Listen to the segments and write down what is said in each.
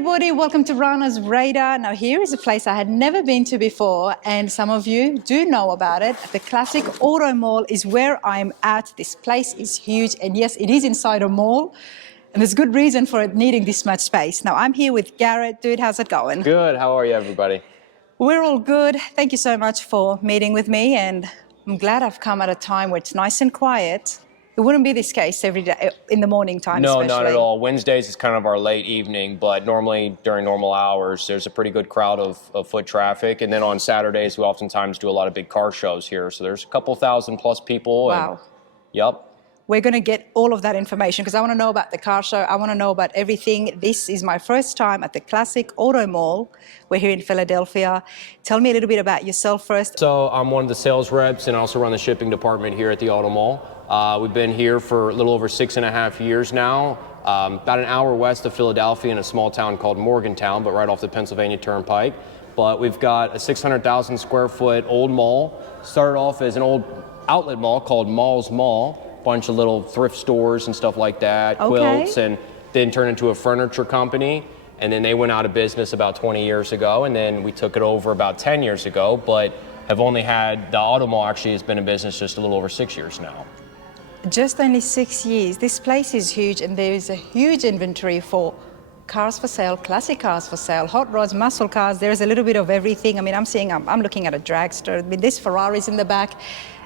everybody, welcome to Ranas Radar. Now here is a place I had never been to before, and some of you do know about it. The Classic Auto Mall is where I'm at. This place is huge, and yes, it is inside a mall, and there's good reason for it needing this much space. Now I'm here with Garret. Dude, how's it going? Good, how are you everybody? We're all good. Thank you so much for meeting with me, and I'm glad I've come at a time where it's nice and quiet. It wouldn't be this case every day in the morning time, No, especially. not at all. Wednesdays is kind of our late evening, but normally during normal hours, there's a pretty good crowd of foot traffic. And then on Saturdays, we oftentimes do a lot of big car shows here. So there's a couple thousand plus people. Wow. And, yep. We're going to get all of that information because I want to know about the car show. I want to know about everything. This is my first time at the Classic Auto Mall. We're here in Philadelphia. Tell me a little bit about yourself first. So I'm one of the sales reps and also run the shipping department here at the Auto Mall. We've been here for a little over 6.5 years now, about an hour west of Philadelphia in a small town called Morgantown, but right off the Pennsylvania Turnpike. But we've got a 600,000 square foot old mall. Started off as an old outlet mall called Malls Mall. Bunch of little thrift stores and stuff like that, quilts, and then turned into a furniture company. And then they went out of business about 20 years ago, and then we took it over about 10 years ago, but have only had, the Auto Mall actually has been in business just a little over 6 years now. Just only 6 years. This place is huge, and there is a huge inventory for cars for sale, classic cars for sale, hot rods, muscle cars. There's a little bit of everything. I mean, I'm looking at a dragster. I mean, there's Ferraris in the back.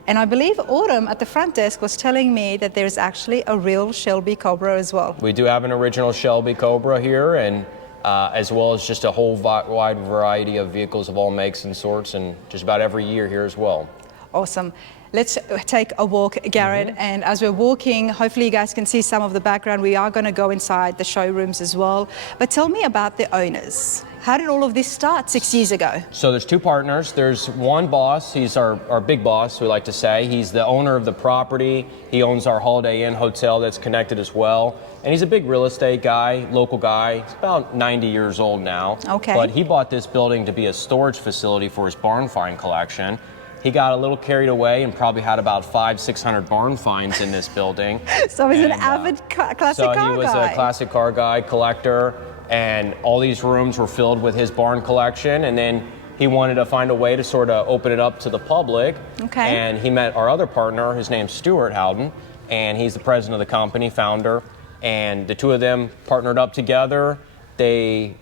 And I believe Autumn at the front desk was telling me that there's actually a real Shelby Cobra as well. We do have an original Shelby Cobra here, and as well as just a whole wide variety of vehicles of all makes and sorts, and just about every year here as well. Awesome. Let's take a walk, Garret, and as we're walking, hopefully you guys can see some of the background. We are going to go inside the showrooms as well. But tell me about the owners. How did all of this start 6 years ago? So there's two partners. There's one boss. He's our big boss, we like to say. He's the owner of the property. He owns our Holiday Inn hotel that's connected as well. And he's a big real estate guy, local guy. He's about 90 years old now. Okay. But he bought this building to be a storage facility for his barn find collection. He got a little carried away and probably had about 500-600 barn finds in this building. So he's an avid classic car guy. So he was a classic car guy, collector, and all these rooms were filled with his barn collection. And then he wanted to find a way to sort of open it up to the public. Okay. And he met our other partner, his name's Stuart Howden, and he's the president of the company, founder. And the two of them partnered up together. They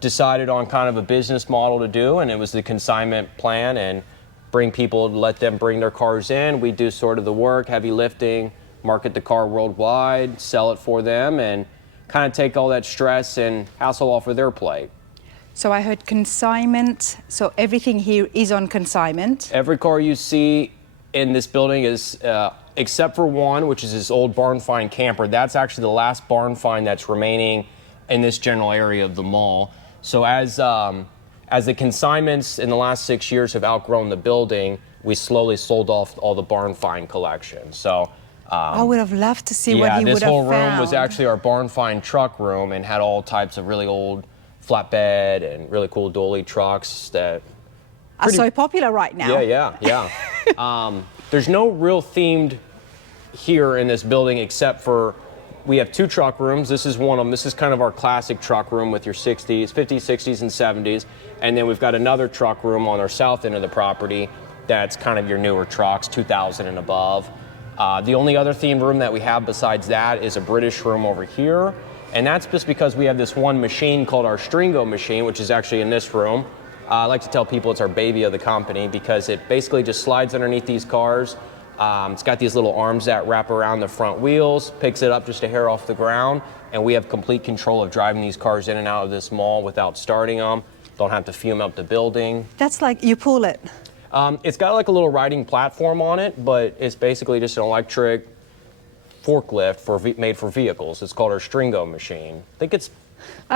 decided on kind of a business model to do, and it was the consignment plan, and bring people, let them bring their cars in. We do sort of the work, heavy lifting, market the car worldwide, sell it for them, and kind of take all that stress and hassle off of their plate. So I heard consignment, so everything here is on consignment. Every car you see in this building is, except for one, which is this old barn find camper, that's actually the last barn find that's remaining in this general area of the mall. So as the consignments in the last 6 years have outgrown the building, we slowly sold off all the barn find collection. So I would have loved to see what he would have found. Yeah, this whole room was actually our barn find truck room and had all types of really old flatbed and really cool dolly trucks that are so popular right now. Yeah. There's no real themed here in this building except for we have two truck rooms. This is one of them. This is kind of our classic truck room with your 60s, 50s, 60s, and 70s. And then we've got another truck room on our south end of the property that's kind of your newer trucks, 2000 and above. The only other themed room that we have besides that is a British room over here. And that's just because we have this one machine called our Stringo machine, which is actually in this room. I like to tell people it's our baby of the company because it basically just slides underneath these cars. It's got these little arms that wrap around the front wheels, picks it up just a hair off the ground, and we have complete control of driving these cars in and out of this mall without starting them. Don't have to fume up the building. That's like you pull it. It's got like a little riding platform on it, but it's basically just an electric forklift made for vehicles. It's called our Stringo machine. I think it's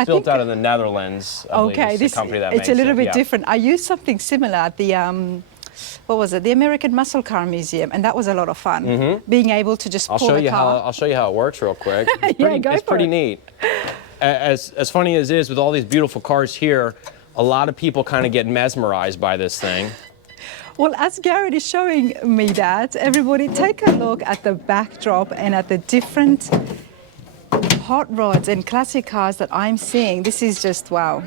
built out of the Netherlands. Okay, the company that makes it's a little it. bit different. I used something similar at the what was it? The American Muscle Car Museum, and that was a lot of fun. Being able to just pull the car. I'll show you how it works real quick. It's pretty neat. As funny as it is, with all these beautiful cars here, a lot of people kind of get mesmerized by this thing. Well, as Garret is showing me that, everybody take a look at the backdrop and at the different hot rods and classic cars that I'm seeing. This is just wow.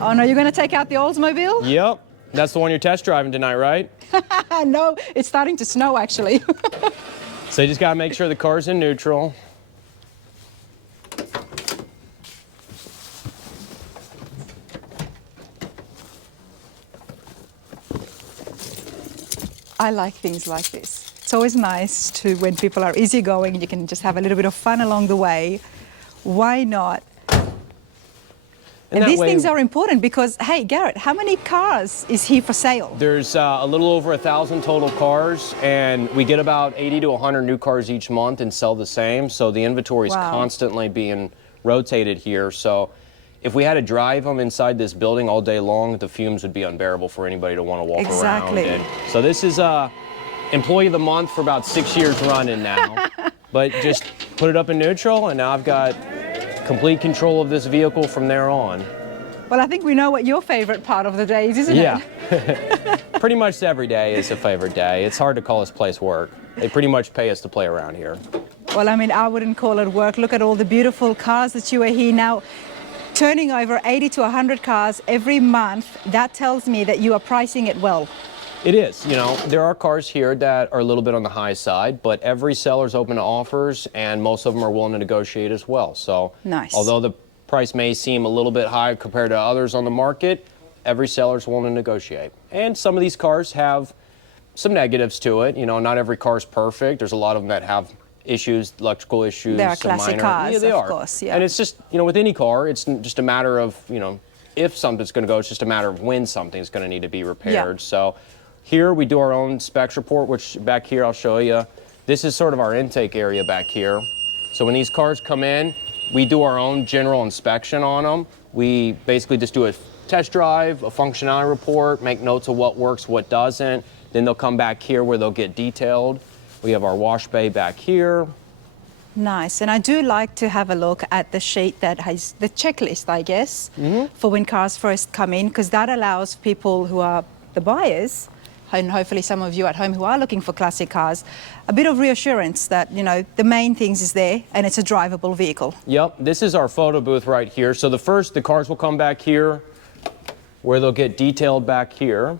Oh no, you're going to take out the Oldsmobile? Yep. That's the one you're test driving tonight, right? No, it's starting to snow actually. So you just got to make sure the car's in neutral. I like things like this. It's always nice to, when people are easygoing, you can just have a little bit of fun along the way. Why not? And these things are important because, hey, Garrett, how many cars is here for sale? There's a little over 1,000 total cars, and we get about 80 to 100 new cars each month and sell the same. So the inventory is constantly being rotated here. So if we had to drive them inside this building all day long, the fumes would be unbearable for anybody to want to walk around. And so this is employee of the month for about 6 years running now. But just put it up in neutral, and now I've got complete control of this vehicle from there on. Well, I think we know what your favorite part of the day is, isn't it? Yeah. Pretty much every day is a favorite day. It's hard to call this place work. They pretty much pay us to play around here. Well, I mean, I wouldn't call it work. Look at all the beautiful cars that you are here now. Turning over 80 to 100 cars every month, that tells me that you are pricing it well. It is. You know, there are cars here that are a little bit on the high side, but every seller's open to offers, and most of them are willing to negotiate as well. So, although the price may seem a little bit high compared to others on the market, every seller's willing to negotiate. And some of these cars have some negatives to it. You know, not every car is perfect. There's a lot of them that have issues, electrical issues. They are classic cars, yeah, they of are. course. Yeah. And it's just, you know, with any car, it's just a matter of, you know, if something's going to go, it's just a matter of when something's going to need to be repaired. So here we do our own specs report, which back here I'll show you. This is sort of our intake area back here. So when these cars come in, we do our own general inspection on them. We basically just do a test drive, a functionality report, make notes of what works, what doesn't. Then they'll come back here where they'll get detailed. We have our wash bay back here. Nice. And I do like to have a look at the sheet that has the checklist, I guess, for when cars first come in, because that allows people who are the buyers, and hopefully some of you at home who are looking for classic cars, a bit of reassurance that, you know, the main things is there and it's a drivable vehicle. Yep, this is our photo booth right here. So the cars will come back here where they'll get detailed back here.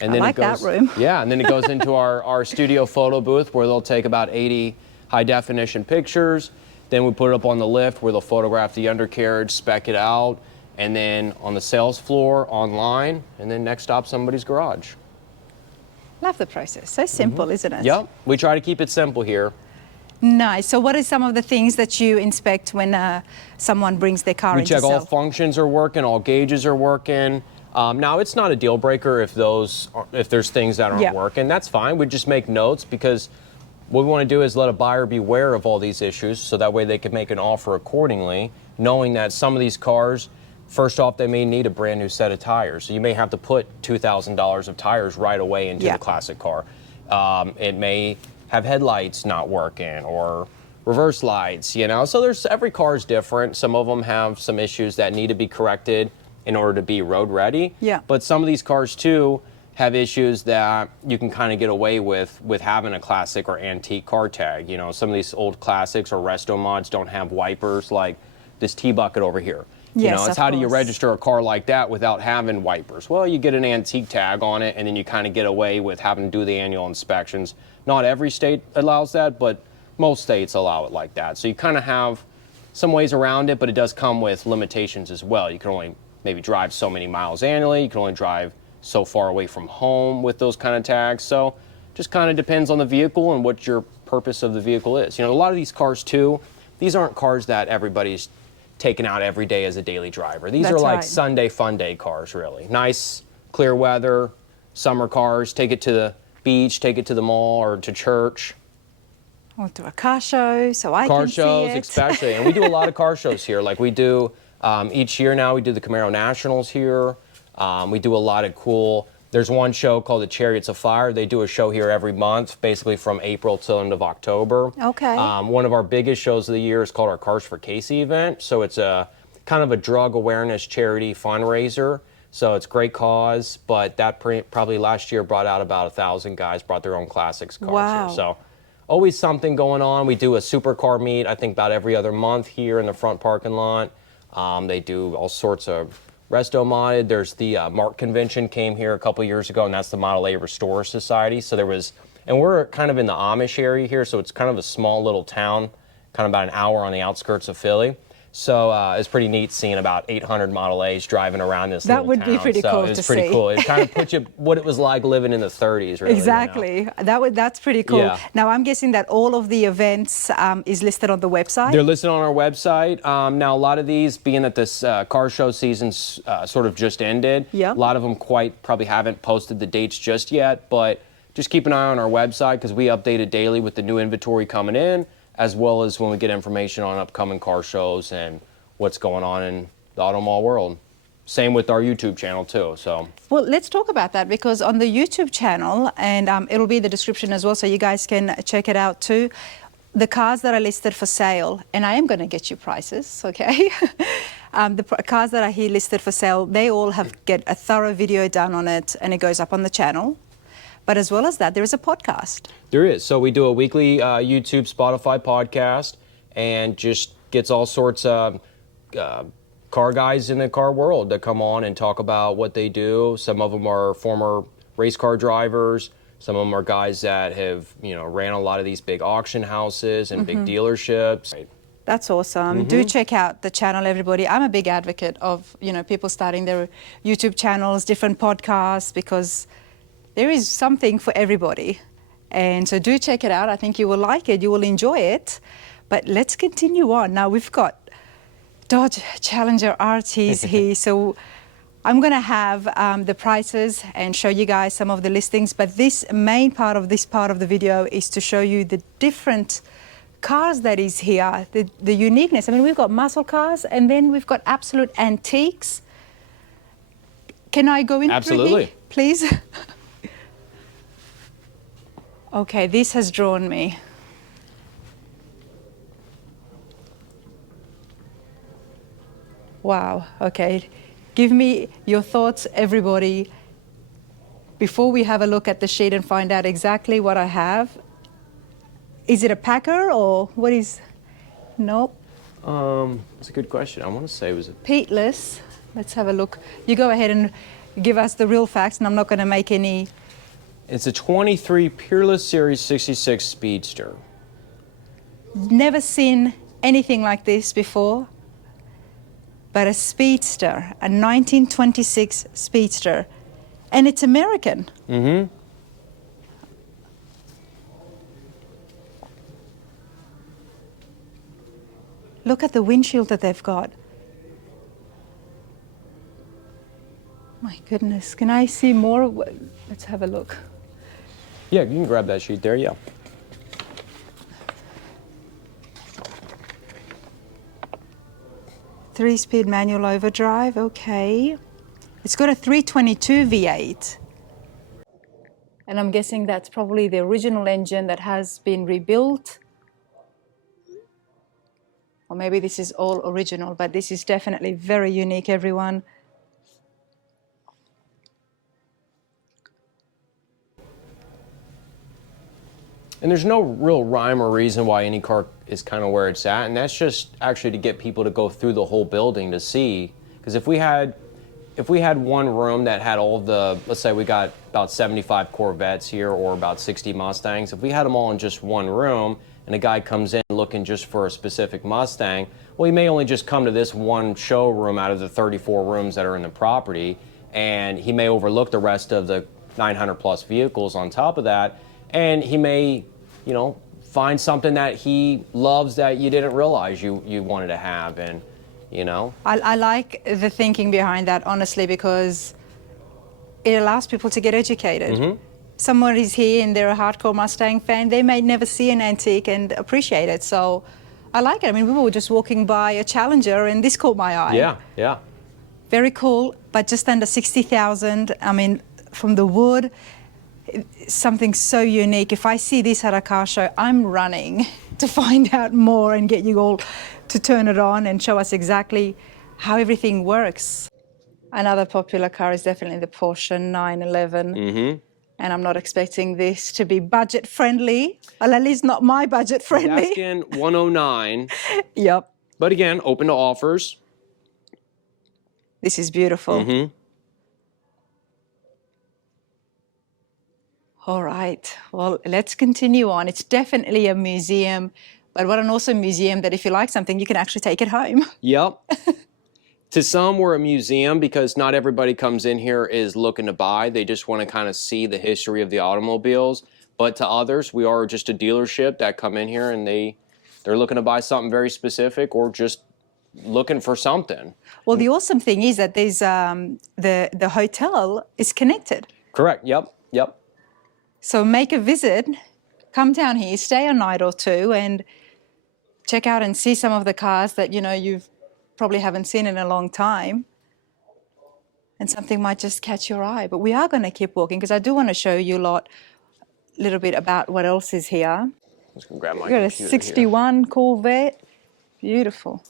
And then I like that room. Yeah, and then it goes into our studio photo booth where they'll take about 80 high definition pictures. Then we put it up on the lift where they'll photograph the undercarriage, spec it out, and then on the sales floor, online, and then next stop, somebody's garage. Love the process. So simple, isn't it? Yep, we try to keep it simple here. Nice. So what are some of the things that you inspect when someone brings their car in to sell? We check all functions are working, all gauges are working. Now, it's not a deal breaker if there's things that aren't working. That's fine. We just make notes because what we want to do is let a buyer be aware of all these issues so that way they can make an offer accordingly, knowing that some of these cars, first off, they may need a brand new set of tires. So you may have to put $2,000 of tires right away into the classic car. It may have headlights not working or reverse lights, you know. So every car is different. Some of them have some issues that need to be corrected in order to be road ready. Yeah. But some of these cars too have issues that you can kind of get away with having a classic or antique car tag. You know, some of these old classics or resto mods don't have wipers like this T-bucket over here. You know, it's how do you register a car like that without having wipers? Well, you get an antique tag on it, and then you kind of get away with having to do the annual inspections. Not every state allows that, but most states allow it like that. So you kind of have some ways around it, but it does come with limitations as well. You can only maybe drive so many miles annually. You can only drive so far away from home with those kind of tags. So just kind of depends on the vehicle and what your purpose of the vehicle is. You know, a lot of these cars too, these aren't cars that everybody's taken out every day as a daily driver. These are like Sunday fun day cars, really. Nice, clear weather, summer cars. Take it to the beach, take it to the mall or to church. Or to a car show so I can see it. Car shows especially. And we do a lot of car shows here. Like we do each year now, we do the Camaro Nationals here. We do a lot of cool, there's one show called the Chariots of Fire. They do a show here every month, basically from April till end of October. Okay. One of our biggest shows of the year is called our Cars for Casey event. So it's a kind of a drug awareness charity fundraiser. So it's a great cause, but that probably last year brought out about 1,000 guys brought their own classics cars here. So always something going on. We do a supercar meet, I think about every other month here in the front parking lot. They do all sorts of resto modded. There's the Mark convention came here a couple years ago, and that's the Model A Restorer Society. So there was, and we're kind of in the Amish area here, so it's kind of a small little town, kind of about an hour on the outskirts of Philly. So it's pretty neat seeing about 800 Model A's driving around this little town. That would be pretty cool to see. It's pretty cool. It kind of puts you what it was like living in the 30s, really. Exactly. You know? That's pretty cool. Yeah. Now, I'm guessing that all of the events is listed on the website? They're listed on our website. Now, a lot of these, being that this car show season sort of just ended, a lot of them probably haven't posted the dates just yet, but just keep an eye on our website because we update it daily with the new inventory coming in, as well as when we get information on upcoming car shows and what's going on in the auto mall world. Same with our YouTube channel too. So, well, let's talk about that because on the YouTube channel, and it'll be in the description as well, so you guys can check it out too. The cars that are listed for sale, and I am going to get you prices, okay? The cars that are here listed for sale, they all get a thorough video done on it, and it goes up on the channel. But as well as that, there is a podcast. There is. So we do a weekly YouTube, Spotify podcast, and just gets all sorts of car guys in the car world that come on and talk about what they do. Some of them are former race car drivers. Some of them are guys that have, ran a lot of these big auction houses and big dealerships. That's awesome. Do check out the channel, everybody. I'm a big advocate of, people starting their YouTube channels, different podcasts, because there is something for everybody. And so do check it out. I think you will like it. You will enjoy it. But let's continue on. Now we've got Dodge Challenger RTs here. So I'm going to have the prices and show you guys some of the listings. But this main part of the video is to show you the different cars that is here, the uniqueness. I mean, we've got muscle cars and then we've got absolute antiques. Can I go in? Absolutely. Please? Okay, this has drawn me. Wow, okay. Give me your thoughts, everybody, before we have a look at the sheet and find out exactly what I have. Is it a Packer or what is? Nope. That's a good question. I want to say it was a Peatless. Let's have a look. You go ahead and give us the real facts, and I'm not going to make any. It's a 23 Peerless Series 66 Speedster. Never seen anything like this before, but a Speedster, a 1926 Speedster, and it's American. Mm-hmm. Look at the windshield that they've got. My goodness, can I see more? Let's have a look. Yeah, you can grab that sheet there, yeah. Three-speed manual overdrive, okay. It's got a 322 V8. And I'm guessing that's probably the original engine that has been rebuilt. Or maybe this is all original, but this is definitely very unique, everyone. And there's no real rhyme or reason why any car is kind of where it's at, and that's just actually to get people to go through the whole building to see. Because if we had one room that had all the, let's say we got about 75 Corvettes here or about 60 Mustangs, if we had them all in just one room and a guy comes in looking just for a specific Mustang, well, he may only just come to this one showroom out of the 34 rooms that are in the property, and he may overlook the rest of the 900 plus vehicles on top of that, and he may, find something that he loves that you didn't realize you wanted to have, and I like the thinking behind that, honestly, because it allows people to get educated. Mm-hmm. Someone is here and they're a hardcore Mustang fan, they may never see an antique and appreciate it. So I like it. I mean, we were just walking by a Challenger and this caught my eye. Yeah, yeah. Very cool, but just under 60,000. I mean, from the wood, something so unique. If I see this at a car show, I'm running to find out more and get you all to turn it on and show us exactly how everything works. Another popular car is definitely the Porsche 911. Mm-hmm. And I'm not expecting this to be budget friendly. Well, at least not my budget friendly. Asking 109. Yep. But again, open to offers. This is beautiful. Mm-hmm. All right. Well, let's continue on. It's definitely a museum, but what an awesome museum that if you like something, you can actually take it home. Yep. To some, we're a museum because not everybody comes in here is looking to buy. They just want to kind of see the history of the automobiles. But to others, we are just a dealership that come in here and they're looking to buy something very specific or just looking for something. Well, the awesome thing is that there's the hotel is connected. Correct. Yep. Yep. So make a visit, come down here, stay a night or two, and check out and see some of the cars that you've probably haven't seen in a long time. And something might just catch your eye. But we are going to keep walking because I do want to show you a little bit about what else is here. I'm just gonna grab my We've got a computer 61 here. Corvette. Beautiful.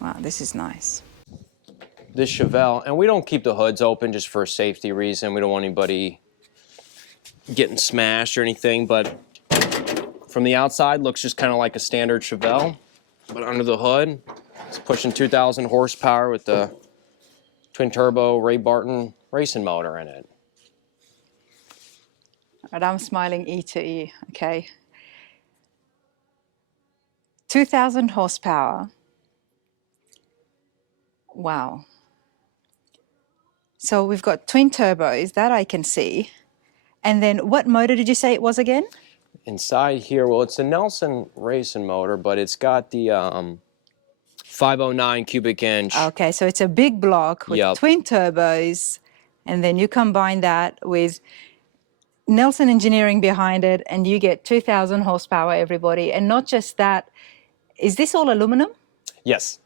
Wow, this is nice. This Chevelle, and we don't keep the hoods open just for a safety reason. We don't want anybody getting smashed or anything, but from the outside looks just kind of like a standard Chevelle, but under the hood it's pushing 2,000 horsepower with the twin turbo Ray Barton racing motor in it. All right, I'm smiling ear to ear, okay. 2,000 horsepower. Wow. So we've got twin turbos, that I can see. And then what motor did you say it was again? Inside here, well, it's a Nelson racing motor, but it's got the 509 cubic inch. Okay, so it's a big block with Yep. twin turbos, and then you combine that with Nelson engineering behind it, and you get 2,000 horsepower, everybody. And not just that, is this all aluminum? Yes.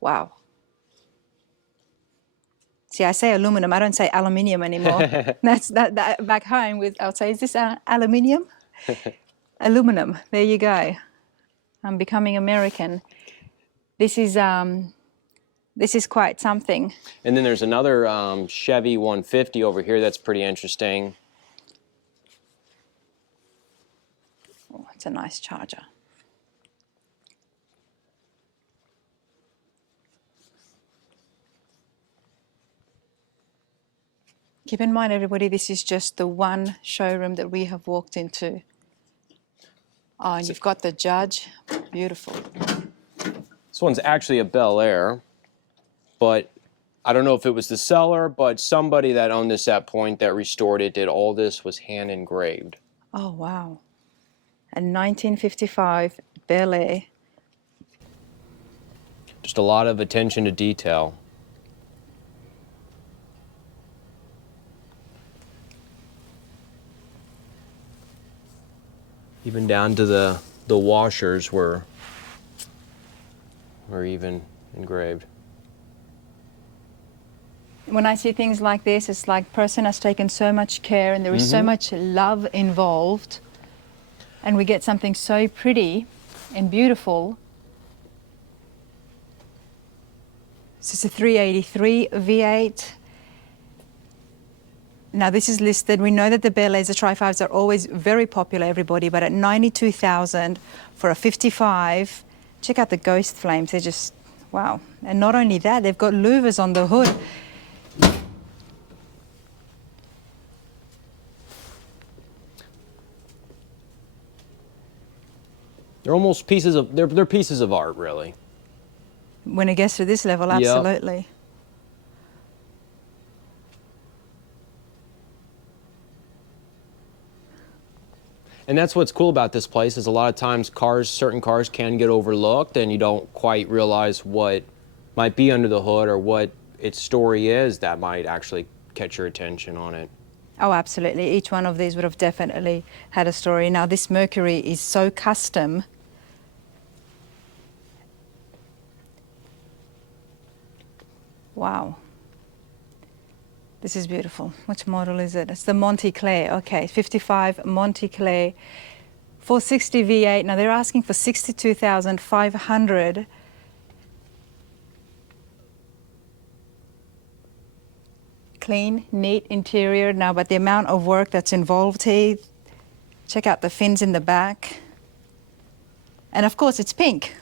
Wow. See, I say aluminum, I don't say aluminium anymore. That's that back home I would say, is this aluminium? Aluminum, there you go. I'm becoming American. This is quite something. And then there's another Chevy 150 over here that's pretty interesting. Oh, it's a nice Charger. Keep in mind, everybody, this is just the one showroom that we have walked into. Oh, and you've got the Judge. Beautiful. This one's actually a Bel Air, but I don't know if it was the seller, but somebody that owned this at point that restored it did all this was hand engraved. Oh, wow. A 1955 Bel Air. Just a lot of attention to detail. Even down to the washers were even engraved. When I see things like this, it's like person has taken so much care and there is so much love involved, and we get something so pretty and beautiful. This is a 383 V8. Now this is listed. We know that the Bel Airs, the Tri-5s are always very popular, everybody, but at 92,000 for a 55, check out the ghost flames. They're just, wow. And not only that, they've got louvers on the hood. They're almost pieces of, they're pieces of art, really. When it gets to this level, absolutely. Yep. And that's what's cool about this place is a lot of times certain cars can get overlooked and you don't quite realize what might be under the hood or what its story is that might actually catch your attention on it. Oh, absolutely. Each one of these would have definitely had a story. Now this Mercury is so custom. Wow. This is beautiful. Which model is it? It's the Montclair. Okay, 55 Montclair 460 V8. Now they're asking for 62,500. Clean, neat interior. Now, but the amount of work that's involved here, check out the fins in the back. And of course, it's pink.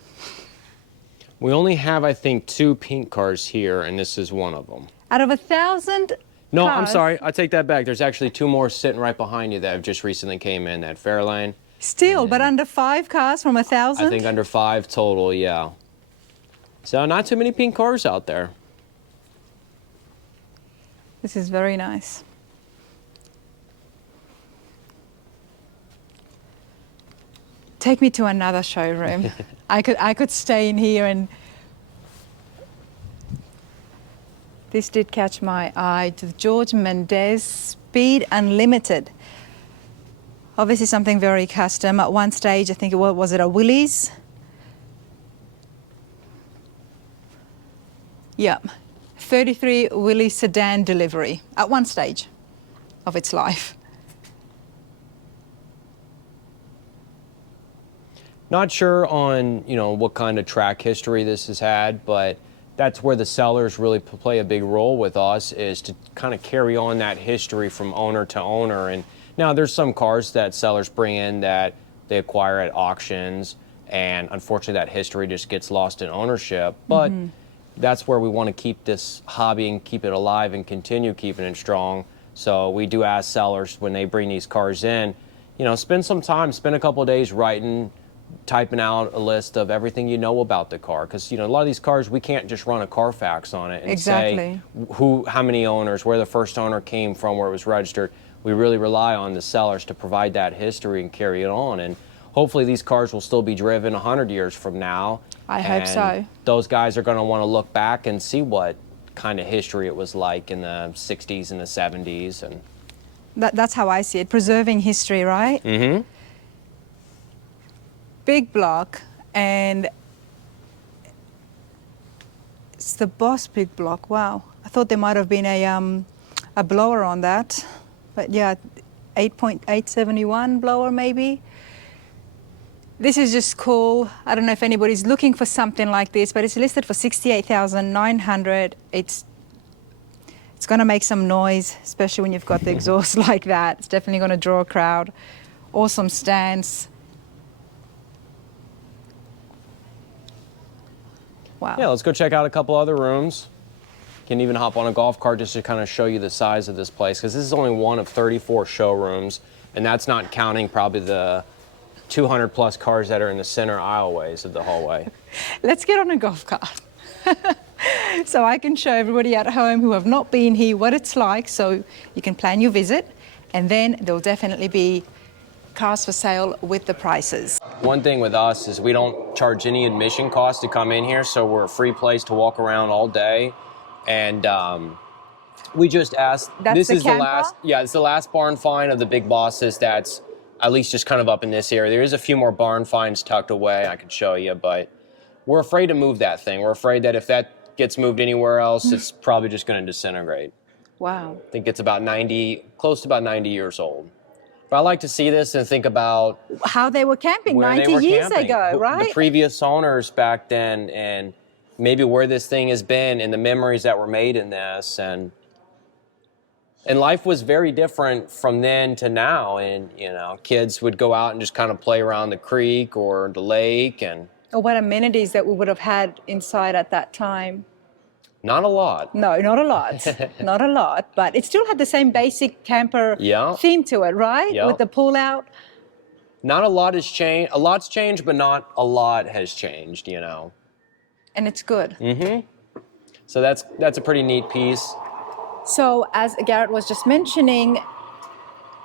We only have, I think, 2 pink cars here, and this is one of them. Out of 1,000 No, cars, I'm sorry. I take that back. There's actually 2 more sitting right behind you that have just recently came in, that Fairlane. Still, but under 5 cars from 1,000? I think under 5 total, yeah. So not too many pink cars out there. This is very nice. Take me to another showroom. I could stay in here, and this did catch my eye. The George Mendez Speed Unlimited. Obviously something very custom. At one stage, I think it was it a Willys? Yep. 33 Willys sedan delivery at one stage of its life. Not sure on, you know, what kind of track history this has had, but that's where the sellers really play a big role with us, is to kind of carry on that history from owner to owner. And now there's some cars that sellers bring in that they acquire at auctions, and unfortunately that history just gets lost in ownership. But that's where we want to keep this hobby and keep it alive and continue keeping it strong. So we do ask sellers when they bring these cars in, you know, spend some time, spend a couple of days writing, typing out a list of everything you know about the car. Because, you know, a lot of these cars, we can't just run a Carfax on it and say how many owners, where the first owner came from, where it was registered. We really rely on the sellers to provide that history and carry it on. And hopefully these cars will still be driven 100 years from now. I hope so. Those guys are going to want to look back and see what kind of history it was like in the 60s and the 70s. And that's how I see it, preserving history, right? Mm-hmm. Big block, and it's the Boss big block. Wow, I thought there might have been a blower on that, but yeah, 8.871 blower maybe. This is just cool. I don't know if anybody's looking for something like this, but it's listed for 68,900. It's going to make some noise, especially when you've got the exhaust like that. It's definitely going to draw a crowd. Awesome stance. Wow. Yeah, let's go check out a couple other rooms. Can even hop on a golf cart just to kind of show you the size of this place, because this is only one of 34 showrooms, and that's not counting probably the 200 plus cars that are in the center aisleways of the hallway. Let's get on a golf cart so I can show everybody at home who have not been here what it's like, so you can plan your visit, and then there'll definitely be cars for sale with the prices. One thing with us is we don't charge any admission cost to come in here, so we're a free place to walk around all day. And we just asked, this is the last, yeah, it's the last barn find of the big bosses that's at least just kind of up in this area. There is a few more barn finds tucked away I could show you, but we're afraid to move that thing. We're afraid that if that gets moved anywhere else, it's probably just going to disintegrate. Wow. I think it's about 90, close to about 90 years old. But I like to see this and think about how they were camping 90 years ago, right? The previous owners back then, and maybe where this thing has been and the memories that were made in this. And life was very different from then to now. And, you know, kids would go out and just kind of play around the creek or the lake. And or what amenities that we would have had inside at that time. Not a lot. No, not a lot. Not a lot. But it still had the same basic camper theme to it, right? Yeah. With the pull out. Not a lot has changed. A lot's changed, but not a lot has changed, you know. And it's good. Mm-hmm. So that's a pretty neat piece. So as Garrett was just mentioning,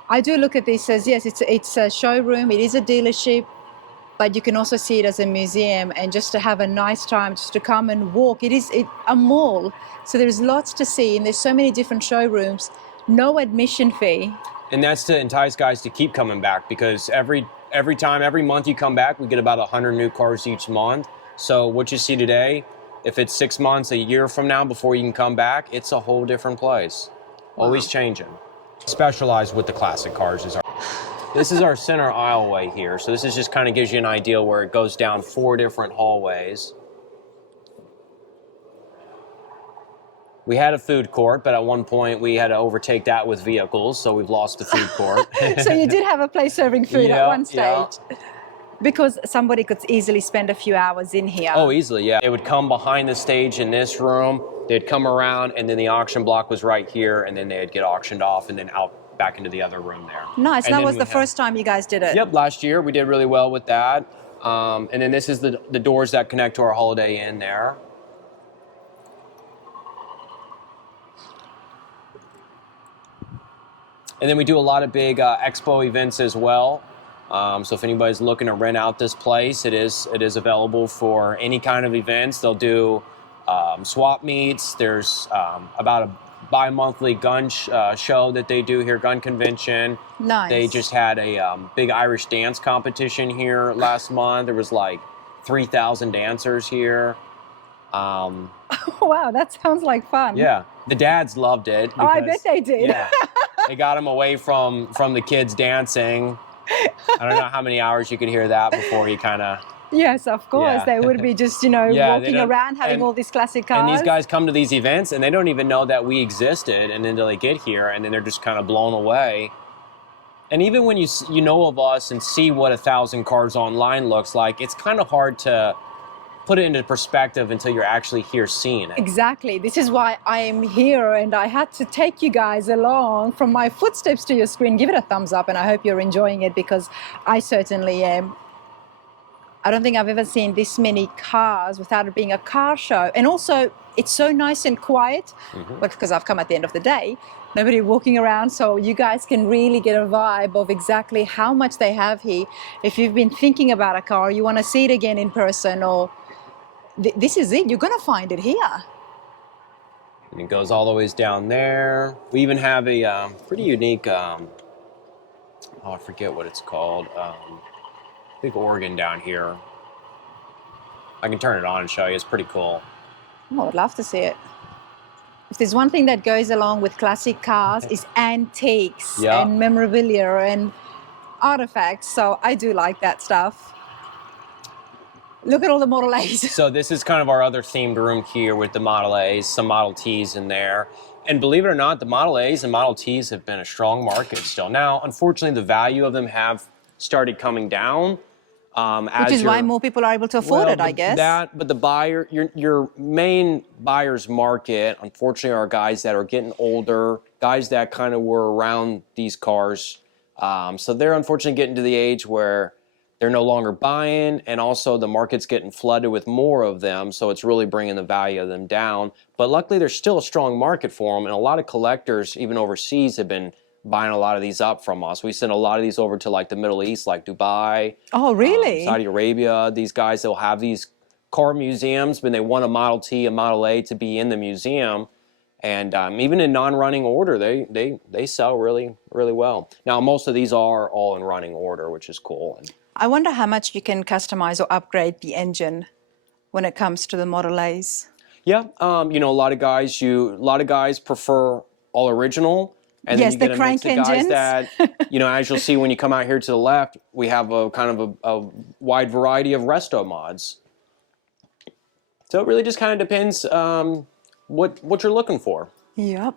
I do look at this as, yes, it's a showroom, it is a dealership, but you can also see it as a museum, and just to have a nice time, just to come and walk. It is a mall, so there's lots to see, and there's so many different showrooms, no admission fee. And that's to entice guys to keep coming back, because every time, every month you come back, we get about 100 new cars each month. So what you see today, if it's 6 months, a year from now before you can come back, it's a whole different place. Wow. Always changing. Specialized with the classic cars is our... This is our center aisleway here. So this is just kind of gives you an idea where it goes down 4 different hallways. We had a food court, but at one point we had to overtake that with vehicles, so we've lost the food court. So you did have a place serving food at one stage. Yeah. Because somebody could easily spend a few hours in here. Oh, easily, yeah. They would come behind the stage in this room, they'd come around, and then the auction block was right here, and then they'd get auctioned off and then out back into the other room there. Nice. And that was the first time you guys did it? Yep, last year we did really well with that. And then this is the doors that connect to our Holiday Inn there. And then we do a lot of big expo events as well. So if anybody's looking to rent out this place, it is available for any kind of events. They'll do swap meets. There's about a bi-monthly gun show that they do here, gun convention. Nice. They just had a big Irish dance competition here last month. There was like 3,000 dancers here. Wow, that sounds like fun. Yeah, the dads loved it. Because, I bet they did. Yeah, they got them away from the kids dancing. I don't know how many hours you could hear that before he kind of... Yes, of course. Yeah. They would be just, walking around having all these classic cars. And these guys come to these events and they don't even know that we existed, and until they get here, and then they're just kind of blown away. And even when you know of us and see what 1,000 cars online looks like, it's kind of hard to put it into perspective until you're actually here seeing it. Exactly. This is why I am here, and I had to take you guys along from my footsteps to your screen. Give it a thumbs up, and I hope you're enjoying it, because I certainly am. I don't think I've ever seen this many cars without it being a car show. And also, it's so nice and quiet, but because I've come at the end of the day, nobody walking around, so you guys can really get a vibe of exactly how much they have here. If you've been thinking about a car, you want to see it again in person, or this is it, you're going to find it here. And it goes all the ways down there. We even have a pretty unique, I forget what it's called, big organ down here. I can turn it on and show you. It's pretty cool. Oh, I'd love to see it. If there's one thing that goes along with classic cars, is antiques and memorabilia and artifacts. So I do like that stuff. Look at all the Model A's. So this is kind of our other themed room here with the Model A's, some Model T's in there. And believe it or not, the Model A's and Model T's have been a strong market still. Now, unfortunately, the value of them have started coming down. Which is why more people are able to afford it, I guess. But the buyer, your main buyer's market, unfortunately, are guys that are getting older, guys that kind of were around these cars. So they're unfortunately getting to the age where they're no longer buying, and also the market's getting flooded with more of them, so it's really bringing the value of them down. But luckily, there's still a strong market for them, and a lot of collectors, even overseas, have been buying a lot of these up from us. We send a lot of these over to like the Middle East, like Dubai. Oh, really? Saudi Arabia. These guys, they'll have these car museums, but they want a Model T, a Model A to be in the museum. And even in non-running order, they sell really, really well. Now, most of these are all in running order, which is cool. And I wonder how much you can customize or upgrade the engine when it comes to the Model A's. Yeah, a lot of guys prefer all original. And yes, then you the get crank a mix of engines. guys that, as you'll see when you come out here to the left, we have a kind of a wide variety of resto mods. So it really just kind of depends what you're looking for. Yep.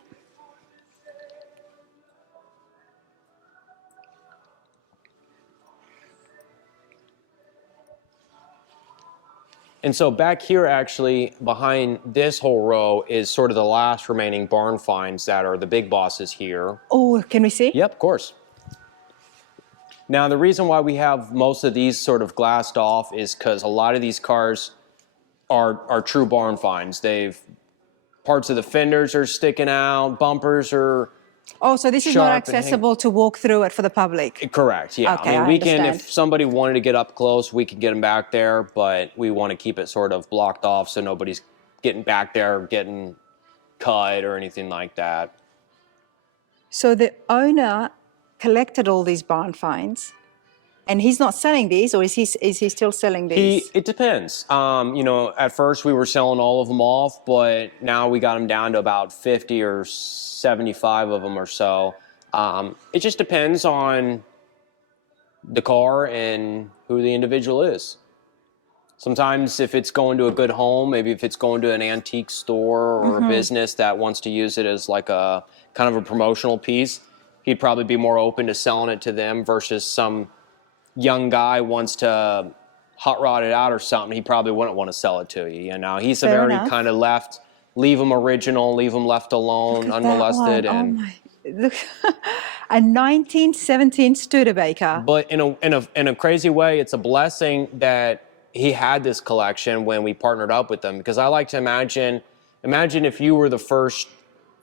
And so back here, actually, behind this whole row is sort of the last remaining barn finds that are the big bosses here. Oh, can we see? Yep, of course. Now, the reason why we have most of these sort of glassed off is because a lot of these cars are true barn finds. Parts of the fenders are sticking out, bumpers are Oh, so this is not accessible to walk through it for the public? Correct, yeah. Okay, I mean, understand. if somebody wanted to get up close, we could get them back there, but we want to keep it sort of blocked off so nobody's getting back there, getting cut or anything like that. So the owner collected all these barn finds, and he's not selling these, or is he still selling these? It depends. At first we were selling all of them off, but now we got them down to about 50 or 75 of them or so. It just depends on the car and who the individual is. Sometimes if it's going to a good home, maybe if it's going to an antique store or a business that wants to use it as like a kind of a promotional piece, he'd probably be more open to selling it to them versus some young guy wants to hot rod it out or something. He probably wouldn't want to sell it to you. You know, he's a Fair very enough. kind of left, leave him original, leave him left alone, Look at unmolested, that one. Oh and my, look, a 1917 Studebaker. but in a crazy way, it's a blessing that he had this collection when we partnered up with them, because I like to imagine if you were the first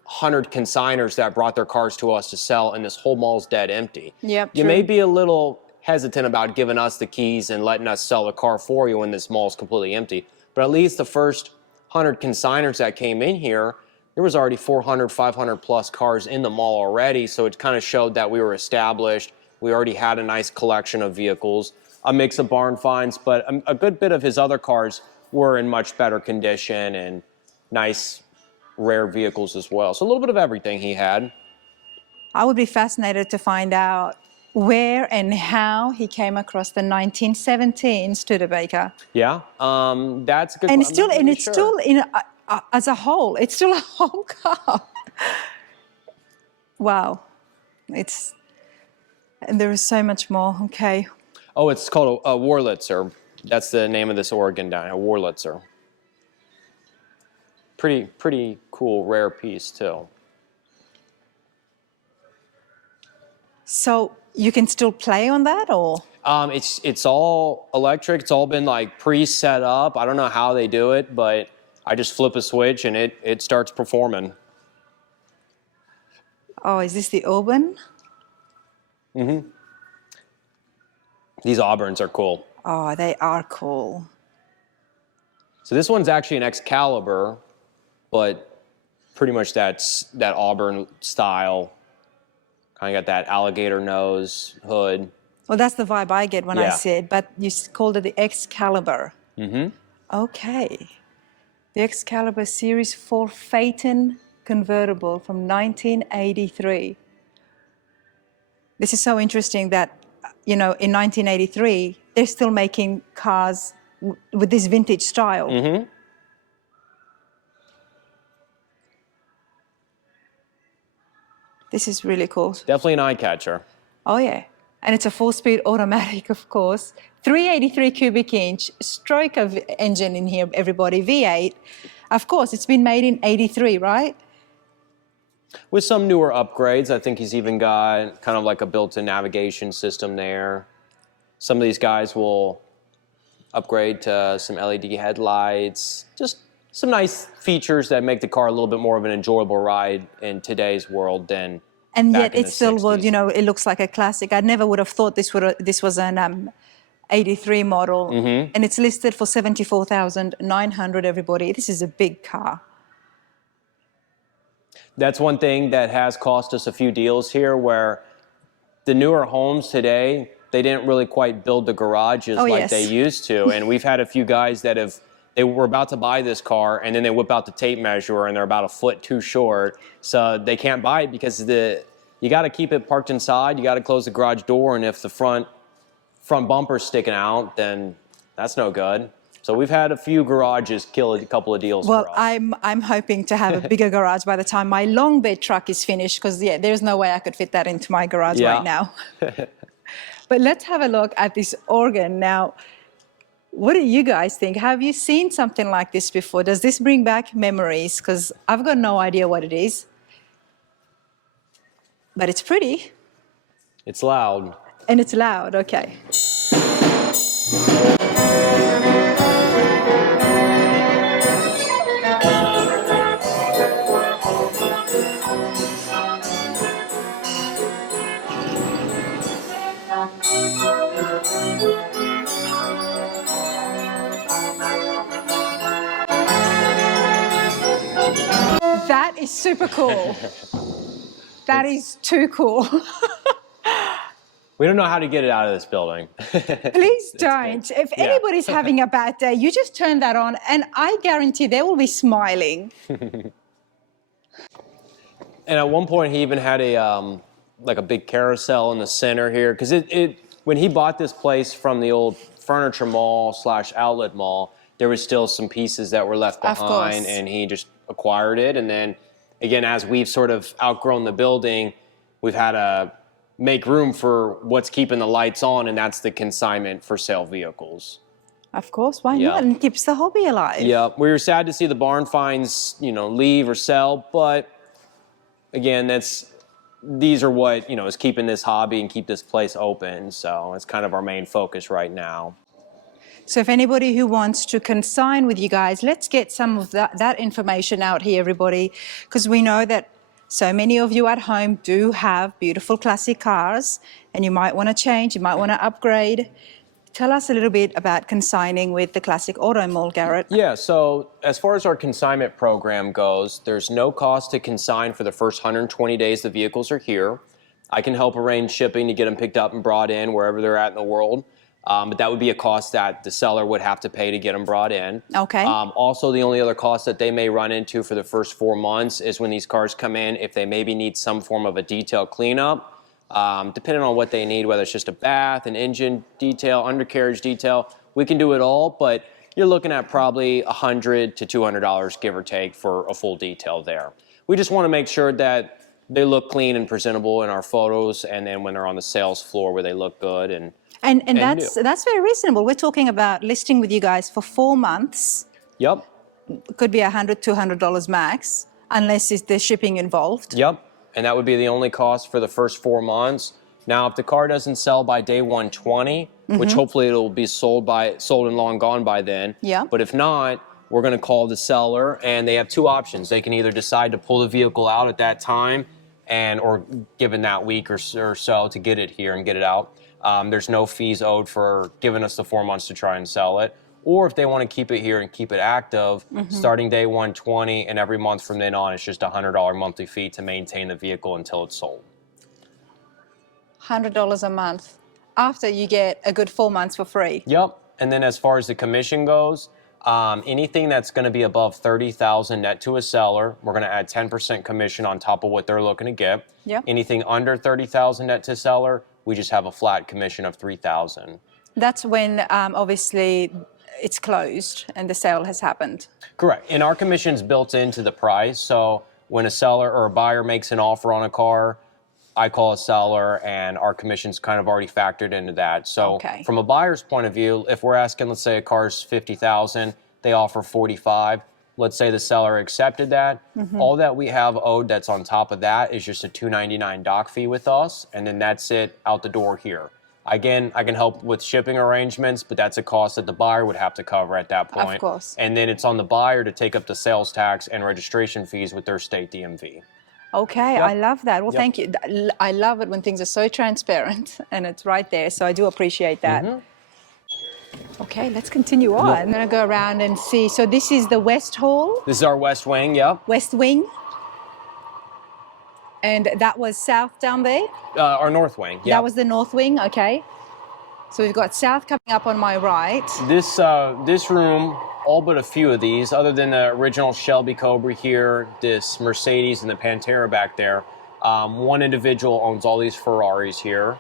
100 consigners that brought their cars to us to sell and this whole mall's dead empty. Yep, You true. may be a little hesitant about giving us the keys and letting us sell the car for you when this mall's completely empty. But at least the first 100 consigners that came in here, there was already 400, 500 plus cars in the mall already. So it kind of showed that we were established. We already had a nice collection of vehicles, a mix of barn finds, but a good bit of his other cars were in much better condition and nice, rare vehicles as well. So a little bit of everything he had. I would be fascinated to find out where and how he came across the 1917 Studebaker. Yeah, that's a good. And I'm it's still, not and really it's sure. still in as a whole, it's still a whole car. Wow, and there is so much more. Okay, Oh, it's called a Wurlitzer. That's the name of this organ down here, a Wurlitzer. Pretty cool, rare piece too. so you can still play on that, or It's all electric. It's all been like pre-set up. I don't know how they do it, but I just flip a switch and it starts performing. oh, is this the Auburn? These Auburns are cool. Oh, they are cool. So this one's actually an Excalibur, but pretty much that Auburn style. Kind of got that alligator nose, hood. Well, that's the vibe I get when I Yeah. see it, but you called it the Excalibur. Okay. The Excalibur Series 4 Phaeton convertible from 1983. This is so interesting that, you know, in 1983, they're still making cars with this vintage style. This is really cool. Definitely an eye catcher. Oh, yeah. And it's a 4-speed automatic, of course. 383 cubic inch, stroke of engine in here, everybody, V8. Of course, it's been made in 83, right? With some newer upgrades, I think he's even got kind of like a built-in navigation system there. Some of these guys will upgrade to some LED headlights, just some nice features that make the car a little bit more of an enjoyable ride in today's world than And back yet in it's the still, well, 60s. you know, it looks like a classic. I never would have thought this was an 83 model. And it's listed for $74,900, everybody. This is a big car. That's one thing that has cost us a few deals here, where the newer homes today, they didn't really quite build the garages like yes. they used to. And we've had a few guys that they were about to buy this car and then they whip out the tape measure and they're about a foot too short. So they can't buy it because you got to keep it parked inside. You got to close the garage door. And if the front bumper's sticking out, then that's no good. So we've had a few garages kill a couple of deals Well, for us. I'm hoping to have a bigger garage by the time my long bed truck is finished, because, yeah, there's no way I could fit that into my garage right now. But let's have a look at this organ. Now, what do you guys think? Have you seen something like this before? Does this bring back memories? Because I've got no idea what it is. But it's pretty. It's loud. And it's loud, okay. That is super cool. That is too cool. We don't know how to get it out of this building. Please don't. If anybody's having a bad day, you just turn that on, and I guarantee they will be smiling. And at one point, he even had a like a big carousel in the center here, because when he bought this place from the old furniture mall / outlet mall, there was still some pieces that were left Of behind, course. and he just acquired it. And then, again, as we've sort of outgrown the building, we've had to make room for what's keeping the lights on, and that's the consignment for sale vehicles. Of course, why Yeah. not? And keeps the hobby alive. Yeah, we were sad to see the barn finds, leave or sell, but again, these are what, is keeping this hobby and keep this place open. So it's kind of our main focus right now. So if anybody who wants to consign with you guys, let's get some of that information out here, everybody, because we know that so many of you at home do have beautiful classic cars, and you might want to change, you might want to upgrade. Tell us a little bit about consigning with the Classic Auto Mall, Garret. Yeah, so as far as our consignment program goes, there's no cost to consign for the first 120 days the vehicles are here. I can help arrange shipping to get them picked up and brought in wherever they're at in the world. But that would be a cost that the seller would have to pay to get them brought in. Okay. Also, the only other cost that they may run into for the first 4 months is when these cars come in, if they maybe need some form of a detail cleanup. Depending on what they need, whether it's just a bath, an engine detail, undercarriage detail, we can do it all, but you're looking at probably $100 to $200, give or take, for a full detail there. We just want to make sure that they look clean and presentable in our photos, and then when they're on the sales floor where they look good and that's very reasonable. We're talking about listing with you guys for 4 months. Yep. Could be $100, $200 max, unless there's shipping involved. Yep. And that would be the only cost for the first 4 months. Now, if the car doesn't sell by day 120, which hopefully it'll be sold and long gone by then. Yeah. But if not, we're going to call the seller, and they have 2 options. They can either decide to pull the vehicle out at that time, or given that week or so to get it here and get it out. There's no fees owed for giving us the 4 months to try and sell it. Or if they want to keep it here and keep it active, starting day 120 and every month from then on, it's just a $100 monthly fee to maintain the vehicle until it's sold. $100 a month after you get a good 4 months for free. Yep. And then as far as the commission goes, anything that's going to be above $30,000 net to a seller, we're going to add 10% commission on top of what they're looking to get. Yep. Anything under $30,000 net to seller, we just have a flat commission of $3,000. That's when obviously it's closed and the sale has happened. Correct. And our commission's built into the price. So when a seller or a buyer makes an offer on a car, I call a seller, and our commission's kind of already factored into that. So from a buyer's point of view, if we're asking, let's say a car's $50,000, they offer $45,000. Let's say the seller accepted that. All that we have owed that's on top of that is just a $299 dock fee with us, and then that's it out the door here. Again, I can help with shipping arrangements, but that's a cost that the buyer would have to cover at that point. Of course. And then it's on the buyer to take up the sales tax and registration fees with their state DMV. Okay, Yep. I love that. Well, Yep. thank you. I love it when things are so transparent and it's right there. So I do appreciate that. Okay, let's continue on. I'm going to go around and see. So this is the West Hall, This is our west wing, yep. West Wing. And that was South down there? Our north wing, yep. That was the North Wing, okay. So we've got South coming up on my right. This room, all but a few of these, other than the original Shelby Cobra here, this Mercedes, and the Pantera back there, one individual owns all these Ferraris here.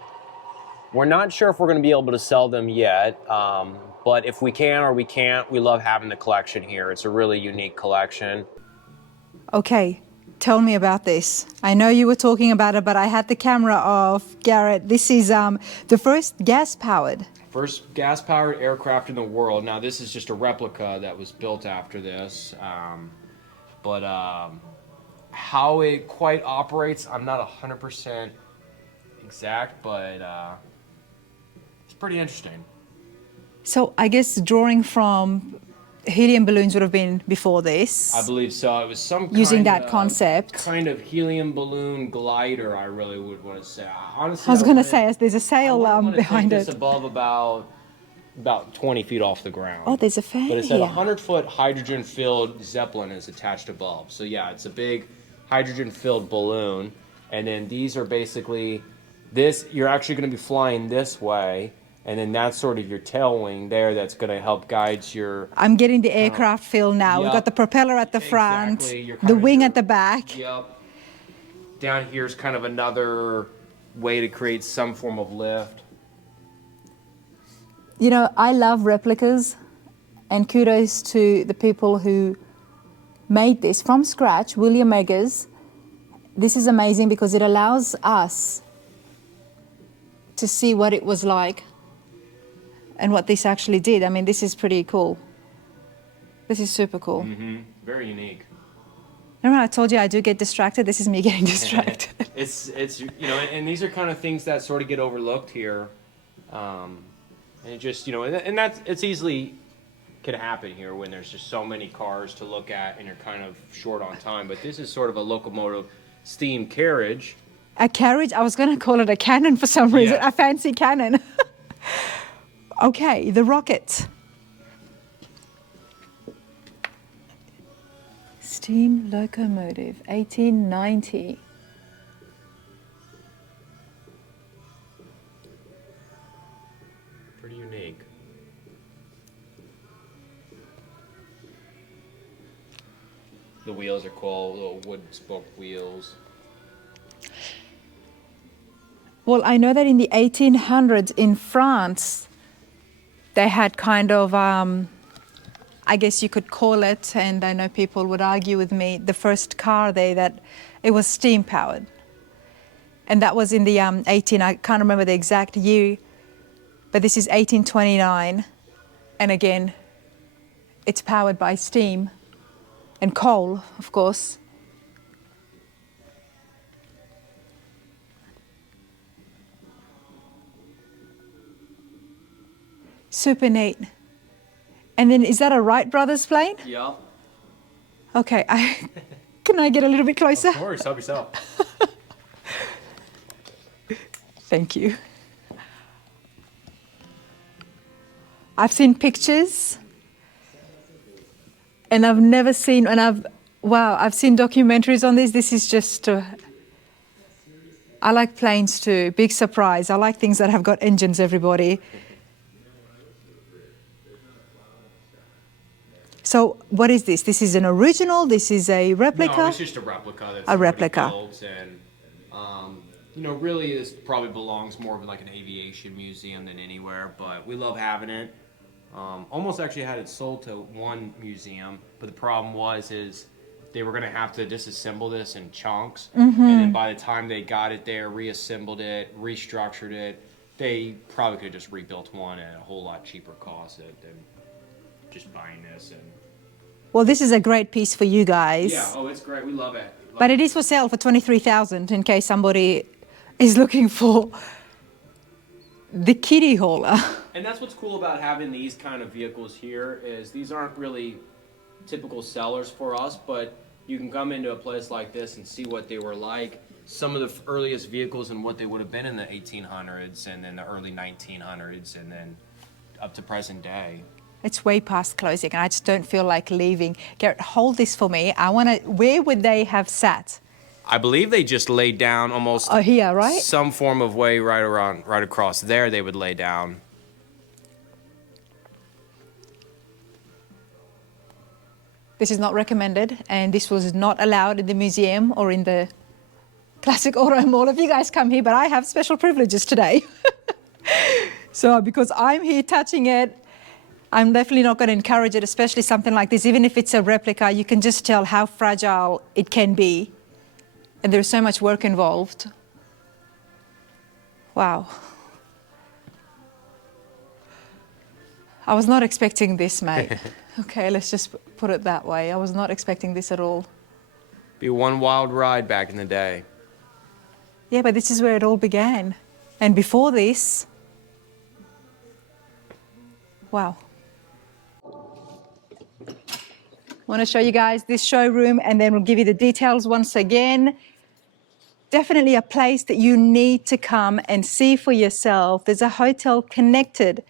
We're not sure if we're going to be able to sell them yet, but if we can or we can't, we love having the collection here. It's a really unique collection. Okay, tell me about this. I know you were talking about it, but I had the camera off. Garret, this is the first gas-powered. First gas-powered aircraft in the world. Now, this is just a replica that was built after this, but how it quite operates, I'm not 100% exact, but it's pretty interesting. So I guess drawing from helium balloons would have been before this. I believe so. It was some kind using that concept. Kind of helium balloon glider, I really would want to say. Honestly, I was going to say, there's a sail behind this it. above about 20 feet off the ground. Oh, there's a fan But it said here. 100-foot hydrogen-filled Zeppelin is attached above. So yeah, it's a big hydrogen-filled balloon. And then these are basically this. You're actually going to be flying this way. And then that's sort of your tail wing there that's going to help guide your... I'm getting the aircraft feel now. We've got the propeller at the front, the wing at the back. Yep. Down here's kind of another way to create some form of lift. You know, I love replicas, and kudos to the people who made this from scratch, William Eggers. This is amazing because it allows us to see what it was like and what this actually did. I mean, this is pretty cool. This is super cool. Mm-hmm. Very unique. Remember I told you I do get distracted? This is me getting distracted. It's you know, and these are kind of things that sort of get overlooked here. And it just, you know, and that's, it's easily could happen here when there's just so many cars to look at and you're kind of short on time. But this is sort of a locomotive steam carriage. A carriage? I was going to call it a cannon for some reason, Yeah. a fancy cannon. Okay, the rocket. Steam locomotive, 1890. Pretty unique. The wheels are cool, little wood spoke wheels. Well, I know that in the 1800s in France, they had kind of, I guess you could call it, and I know people would argue with me, the first car there that it was steam powered. And that was in the I can't remember the exact year, but this is 1829. And again, it's powered by steam and coal, of course. Super neat. And then is that a Wright Brothers plane? Yeah. Okay, can I get a little bit closer? Of course, help yourself. Thank you. I've seen pictures and I've never seen, I've seen documentaries on this. This is just, I like planes too, big surprise. I like things that have got engines, everybody. So what is this? This is an original? This is a replica? No, it's just a replica. That's A replica. Built and, you know, really this probably belongs more of like an aviation museum than anywhere, but we love having it. Almost actually had it sold to one museum, but the problem is they were going to have to disassemble this in chunks, and then by the time they got it there, reassembled it, restructured it, they probably could have just rebuilt one at a whole lot cheaper cost than just buying this. And Well, this is a great piece for you guys. yeah, oh, it's great. We love it. But it is for sale for $23,000 in case somebody is looking for the kitty hauler. And that's what's cool about having these kind of vehicles here is these aren't really typical sellers for us, but you can come into a place like this and see what they were like. Some of the earliest vehicles and what they would have been in the 1800s and then the early 1900s and then up to present day. It's way past closing and I just don't feel like leaving. Garrett, hold this for me. Where would they have sat? I believe they just laid down almost here, right? some form of way right across there they would lay down. This is not recommended and this was not allowed in the museum or in the Classic Auto Mall if you guys come here, but I have special privileges today. So because I'm here touching it, I'm definitely not going to encourage it, especially something like this. Even if it's a replica, you can just tell how fragile it can be. And there's so much work involved. Wow. I was not expecting this, mate. Okay, let's just put it that way. I was not expecting this at all. Be one wild ride back in the day. Yeah, but this is where it all began. And before this, wow. I want to show you guys this showroom and then we'll give you the details once again. Definitely a place that you need to come and see for yourself. There's a hotel connected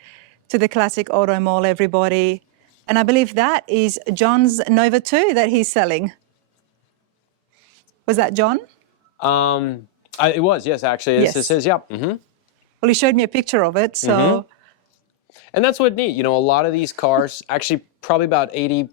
to the Classic Auto Mall, everybody. And I believe that is John's Nova 2 that he's selling. Was that John? It was, yes, actually. Yes. This is, yep. Mm-hmm. Well, he showed me a picture of it, so. And that's what's neat. You know, a lot of these cars, actually probably about 80%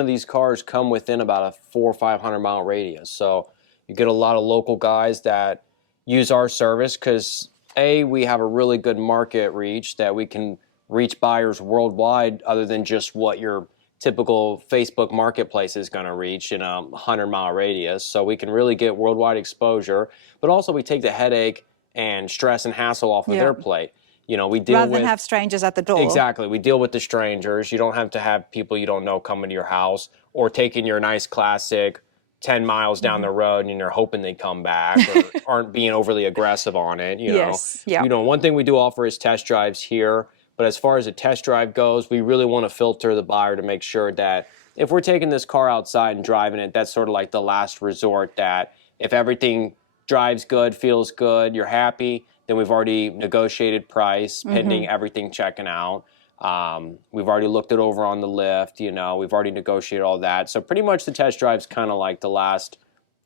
of these cars come within about a 400 or 500 mile radius. So you get a lot of local guys that use our service because A, we have a really good market reach that we can reach buyers worldwide other than just what your typical Facebook marketplace is going to reach in a 100-mile radius. So we can really get worldwide exposure, but also we take the headache and stress and hassle off of their plate. You know, we deal Rather with, than have strangers at the door. Exactly. We deal with the strangers. You don't have to have people you don't know coming to your house or taking your nice classic 10 miles down the road and you're hoping they come back or aren't being overly aggressive on it. You know, you know, one thing we do offer is test drives here. But as far as a test drive goes, we really want to filter the buyer to make sure that if we're taking this car outside and driving it, that's sort of like the last resort, that if everything drives good, feels good, you're happy, then we've already negotiated price, pending everything checking out. We've already looked it over on the lift, you know, we've already negotiated all that. So pretty much the test drive's kind of like the last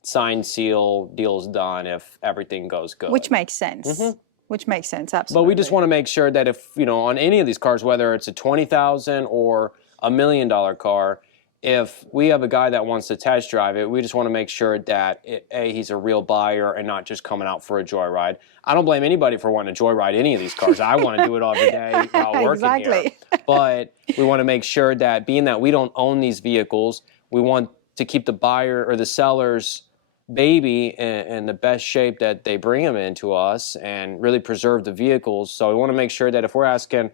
signed, seal, deal's done if everything goes good. Which makes sense. Which makes sense, absolutely. But we just want to make sure that if, you know, on any of these cars, whether it's a $20,000 or $1 million car, if we have a guy that wants to test drive it, we just want to make sure that, he's a real buyer and not just coming out for a joyride. I don't blame anybody for wanting to joyride any of these cars. I want to do it every day while working here. But we want to make sure that, being that we don't own these vehicles, we want to keep the buyer or the seller's baby in the best shape that they bring them into us and really preserve the vehicles. So we want to make sure that if we're asking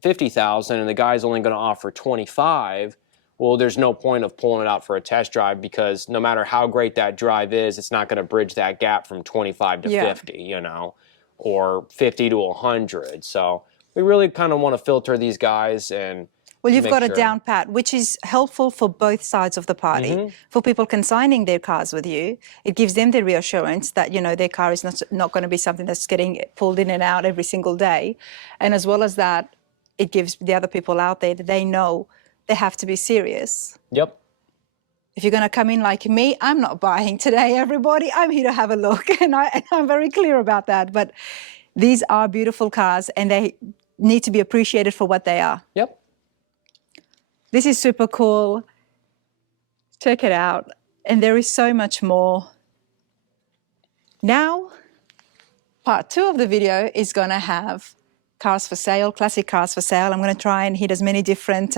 $50,000 and the guy's only going to offer $25,000, well, there's no point of pulling it out for a test drive, because no matter how great that drive is, it's not going to bridge that gap from 25 to 50, you know, or 50 to 100. So we really kind of want to filter these guys and well, you've got a down pat, which is helpful for both sides of the party. For people consigning their cars with you, it gives them the reassurance that, you know, their car is not going to be something that's getting pulled in and out every single day. And as well as that, it gives the other people out there that they know they have to be serious. Yep. If you're going to come in like me, I'm not buying today, everybody. I'm here to have a look, and I'm very clear about that. But these are beautiful cars, and they need to be appreciated for what they are. Yep. This is super cool. Check it out. And there is so much more. Now, part 2 of the video is going to have cars for sale, classic cars for sale. I'm going to try and hit as many different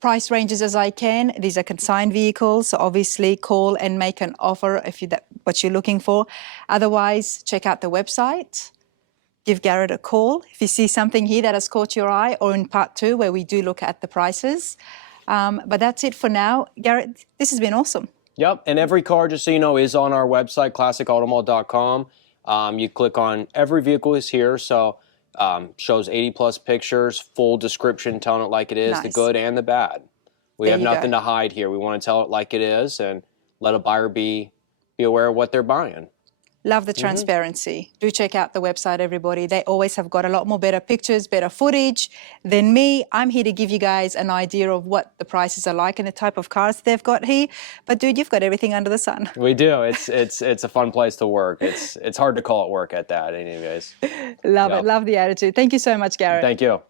price ranges as I can. These are consigned vehicles, so obviously call and make an offer if that's what you're looking for. Otherwise, check out the website. Give Garret a call if you see something here that has caught your eye, or in part 2 where we do look at the prices. But that's it for now. Garret, this has been awesome. Yep, and every car, just so you know, is on our website, classicautomall.com. You click on every vehicle is here, so shows 80-plus pictures, full description, telling it like it is, the good and the bad. We have nothing to hide here. We want to tell it like it is and let a buyer be aware of what they're buying. Love the transparency. Do check out the website, everybody. They always have got a lot more better pictures, better footage than me. I'm here to give you guys an idea of what the prices are like and the type of cars they've got here. But dude, you've got everything under the sun. We do. It's a fun place to work. It's hard to call it work at that, anyways. Love it. Love the attitude. Thank you so much, Garret. Thank you.